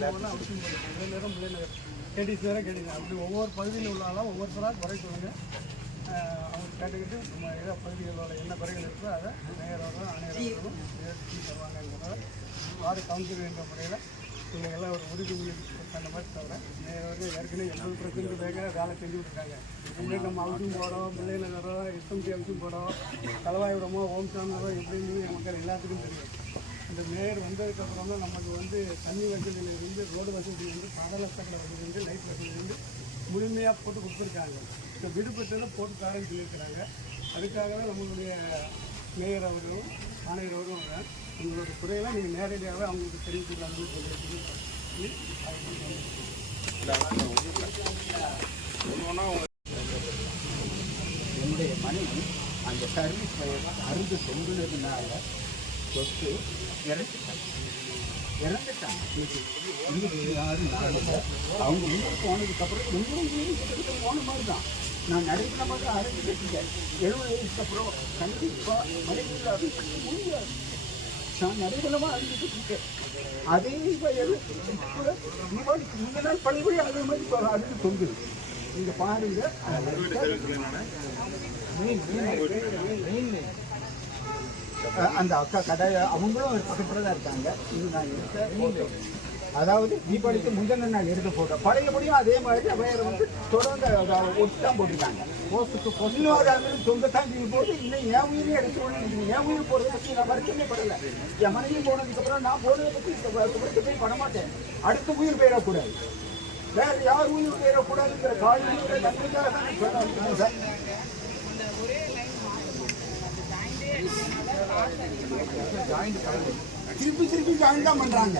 எல்லாருக்கும் அவசியம் இல்லை நேரம் அப்படி ஒவ்வொரு பகுதியில் உள்ளாலும் ஒவ்வொருத்தராக குறை சொல்லுங்கள் அவங்க கேட்டுக்கிட்டு நம்ம ஏதோ பகுதிகளோட என்ன குறைகள் இருக்கோ அதை மேயரோட ஆணையரோடும் முயற்சி தருவாங்கங்கிறத வார்டு கவுன்சில் என்ற முறையில் இவங்க எல்லாம் ஒரு உறுதி அந்த மாதிரி தவிர நேரோட ஏற்கனவே எண்பது பிரச்சனைக்கு வேக வேலை செஞ்சு விட்டுருக்காங்க முன்னாடி நம்ம அவசியம் போகிறோம் பிள்ளை நகரம் எஸ்எம்டி அவசியம் போகிறோம் கலவாயுரமோ ஓம் சாமியோ எப்படின்னு மக்கள் எல்லாத்துக்கும் தெரியும். இந்த மேயர் வந்ததுக்கப்புறம் தான் நமக்கு வந்து தண்ணி வசதியிலிருந்து ரோடு வசதியிலிருந்து பாதாள வசதியிலிருந்து லைட் வசதியிலிருந்து முழுமையாக போட்டு கொடுத்துருக்காங்க. இந்த விடுபட்டு போட்டு தரேன்னு சொல்லியிருக்கிறாங்க. அதுக்காகவே நம்மளுடைய மேயர் அவர்களும் ஆணையர் அவர்களும் உங்களோட குறையெல்லாம் நீங்கள் நேரடியாகவே அவங்களுக்கு தெரிவித்துக்கலாம்னு சொல்லியிருக்கீங்க என்னுடைய மனைவி அந்த சர்வீஸ் அருந்து தொங்குனதுனால தொட்டு இறந்துட்டாங்க இறந்துட்டாங்க இன்னைக்கு நாளில் அவங்க ஊருக்கு போனதுக்கப்புறம் எங்களும் வீட்டுக்கு போன மாதிரி தான் நான் நடைபெறமாக அரைஞ்சு கட்டிட்டேன் எழுபது வயசுக்கு அப்புறம் கண்டிப்பாக மனைவியில் முடியாது நான் நடைபெறமாக அரைஞ்சு கட்டிட்டேன் அதே வயல் இப்போ தீபாவளிக்கு முந்தின நாள் பழையபடி அதே மாதிரி இப்போ அருந்து தொங்குது நீங்கள் பாருங்க மீன், மீன், மீன். அந்த அக்கா கடை அவங்களும் பக்கத்தில் தான் இருக்காங்க. இது நான் எடுத்த photo. அதாவது தீபாவளிக்கு முந்தின நாள் எடுத்த போட்டோ பழையபடியும் அதே மாதிரி வேற வந்து தொடர்ந்து அதை ஒட்டி தான் போட்டிருக்காங்க. இன்னும் அது அந்த தொங்கத்தான் போது இன்னும் என் உயிரையும் எடுத்து என் உயிர் போறதை பற்றி நான் வருத்தமே படல. என் மனைவி போனதுக்கப்புறம் நான் போனதை பற்றி வருத்தமே பட மாட்டேன் அடுத்த உயிர் போயிடக்கூடாது. வேறு யார் உயிர் போயிடக்கூடாதுங்கிற காலையில் தங்களுக்காக தான் சார் திருப்பி திருப்பி ஜாயின் தான் பண்றாங்க.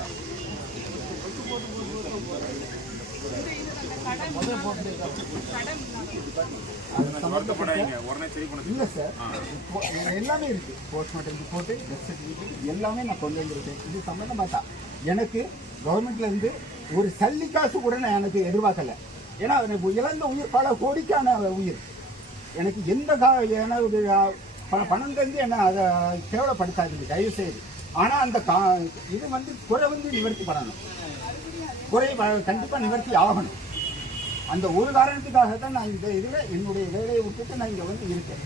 இல்ல சார் இப்போ எல்லாமே இருக்கு. போஸ்ட்மார்ட்டம் ரிப்போர்ட் டெத் சர்டிஃபிகேட் எல்லாமே நான் கொண்டு வந்திருக்கேன். இது சம்பந்தமா தான். எனக்கு கவர்மெண்ட்ல இருந்து ஒரு சல்லி காசு கூட நான் எனக்கு எதிர்பார்க்கல. ஏன்னா எனக்கு இழந்த உயிர் பல கோடிக்கான உயிர். எனக்கு எந்த கா எனது ப- பணம் தந்து என்ன அதை கேவலப்படுத்தாதீங்க தயவு செய்து ஆனால் அந்த கா இது வந்து குறை வந்து நிவர்த்தி பண்ணணும். குறை கண்டிப்பாக நிவர்த்தி ஆகணும். அந்த ஒரு காரணத்துக்காக தான் நான் இந்த இதில் என்னுடைய வேலையை விட்டுட்டு நான் இங்கே வந்து இருக்கேன்.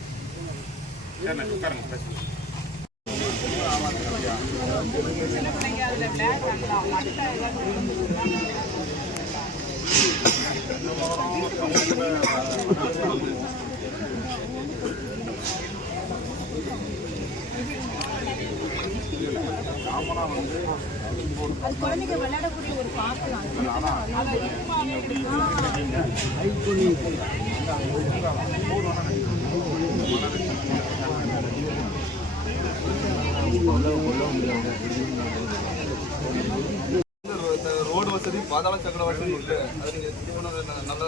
அது குழந்தைங்க விளையாடக்கூடிய ஒரு பார்க்கலாம் பாதாள சக்கர வசதி இல்லை அது நீங்கள் திருமணம் நல்ல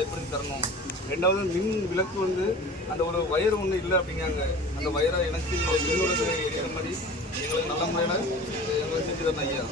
ஏற்படுத்தி தரணும். ரெண்டாவது மின் விளக்கு வந்து அந்த ஒரு வயர் ஒன்று இல்லை அப்படிங்காங்க அந்த வயரை இணைச்சி மின்னோட எரியிற மாதிரி எங்களுக்கு நல்ல முறையில் எங்களுக்கு செஞ்சு தரணும் ஐயா.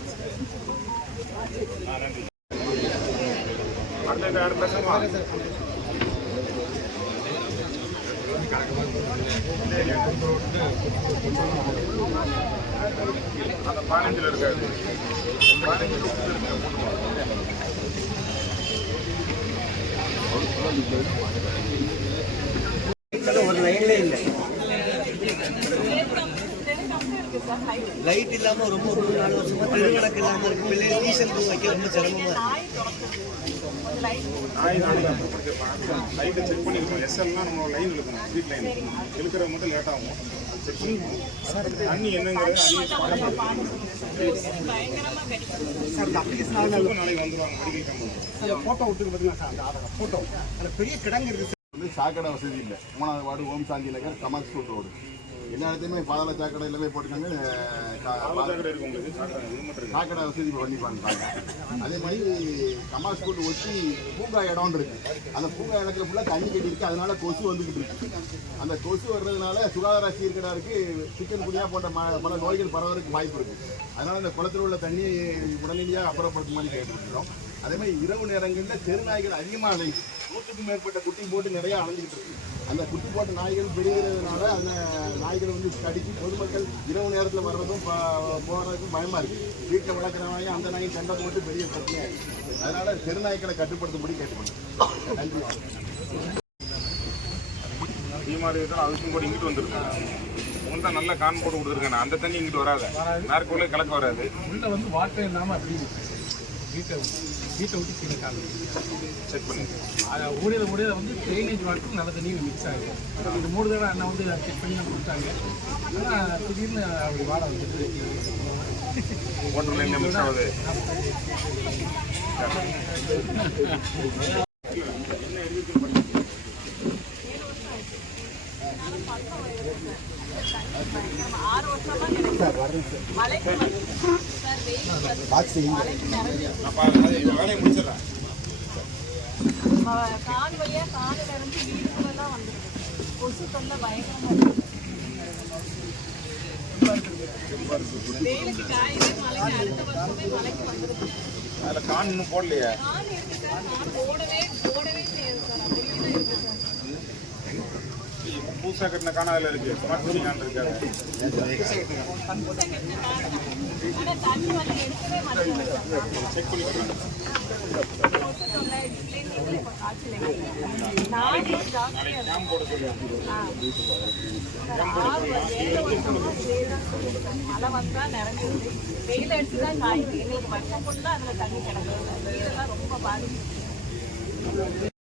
ஒரு லைன்ல இல்லை லைட் இல்லாம ரொம்ப ஒரு நாலு வருஷமா தெருவிளக்கு இல்லாம இருக்கு பிள்ளைங்க டீசல் வைக்க ரொம்ப சிரமமா இருக்கு. லைட்டை செக் பண்ணிருக்கோம் எஸ்எல்லாம் நம்ம லைன் இழுக்கணும் ஸ்ட்ரீட் லைன் இழுக்கிற மட்டும் லேட் ஆகும் செக் பண்ணிருக்கோம் தண்ணி என்னங்கிறது நாளைக்கு மெடிக்கல் ஃபோட்டோ விட்டுக்கு பார்த்தீங்கன்னா சார் அந்த ஆதாரம் ஃபோட்டோ அதில் பெரிய கிடங்கு இருக்குது வந்து சாக்கடை வசதி இல்லை. மூணாவது ward Om Shanti Nagar Kamal school road எல்லா இடத்துலையுமே பாதாள சாக்கடை எல்லாமே போட்டுருக்காங்க. சாக்கடை வசதி இப்போ பண்ணி பண்ணுறாங்க அதே மாதிரி கமால் ஸ்கூல் ஒட்டி பூங்கா இடம் இருக்கு. அந்த பூங்கா இடத்துல ஃபுல்லாக தண்ணி கட்டி இருக்கு அதனால கொசு வந்துகிட்டு இருக்கு. அந்த கொசு வர்றதுனால சுகாதார சீர்கேடாருக்கு சிக்கன் குனியா போன்ற பல நோய்கள் பரவறதுக்கு வாய்ப்பு இருக்கு. அதனால அந்த குளத்தில் உள்ள தண்ணியை உடனடியாக அப்புறப்படுத்தும் கேட்டுருக்கிறோம் அதே மாதிரி இரவு நேரங்களில் தெருநாய்கள் அதிகமாக அலையுது. நூற்றுக்கும் மேற்பட்ட குட்டி போட்டு நிறைய அலைஞ்சிட்டு இருக்கு. அந்த குட்டி போட்ட நாய்கள் பெருகிறதுனால அந்த நாய்கள் வந்து கடிச்சு பொதுமக்கள் இரவு நேரத்தில் வர்றதும் ப- போறதுக்கும் பயமா இருக்கு. வீட்டில் வளர்க்குறவங்க அந்த நாயை சண்டை போட்டு பெரிய பிரச்சனையா இருக்கு. அதனால தெருநாய்க்களை கட்டுப்படுத்தும்படி கேட்டுக்கொண்டேன் நன்றி. இருந்தாலும் அதுக்கும் கூட இங்கிட்டு வந்துருக்காங்க. தான் நல்ல கான் போட்டு கொடுத்துருக்காங்க அந்த தண்ணி இங்கிட்டு வராது. மேற்கொள்ளே கலக்க வராது. உள்ள வந்து வாட்டர் இல்லாமல் அப்படி வீட்டை வீட்டை விட்டு கீழே காலு செக் பண்ணி அதை ஊடையில் ஊடையில் வந்து ட்ரைனேஜ் வாட்டர் நல்ல தண்ணி மிக்ஸ் ஆகும் இது மூணு தடவை அண்ணன் வந்து செக் பண்ணி தான் கொடுத்தாங்க. ஆனால் திடீர்னு அப்படி வாடை வந்துட்டு மிக்ஸ் ஆகுது. வரேன் சார் மழைக்கு முடிச்சிடுறேன் ம- கால் வழியா காலில் இருந்து வீடுக்குள்ளெல்லாம் வந்துருக்கு கொசு தொல்லை பயங்கரமா வெயிலுக்கு காயுது மழைக்கு அடுத்த வருஷமே வந்துருக்கு அதில் கான் இன்னும் போடலையே கால் இருக்கு போடவே புதுசாக கட்டின வருஷமா இதேதான் சொல்லுது சார். மழை வந்தா நிறைஞ்சிருது வெயில் அடிச்சு தான் காய்க்கு எங்களுக்கு வருஷம் ஃபுல்லா அதுல தண்ணி கிடக்குது ரொம்ப பாதிக்கும்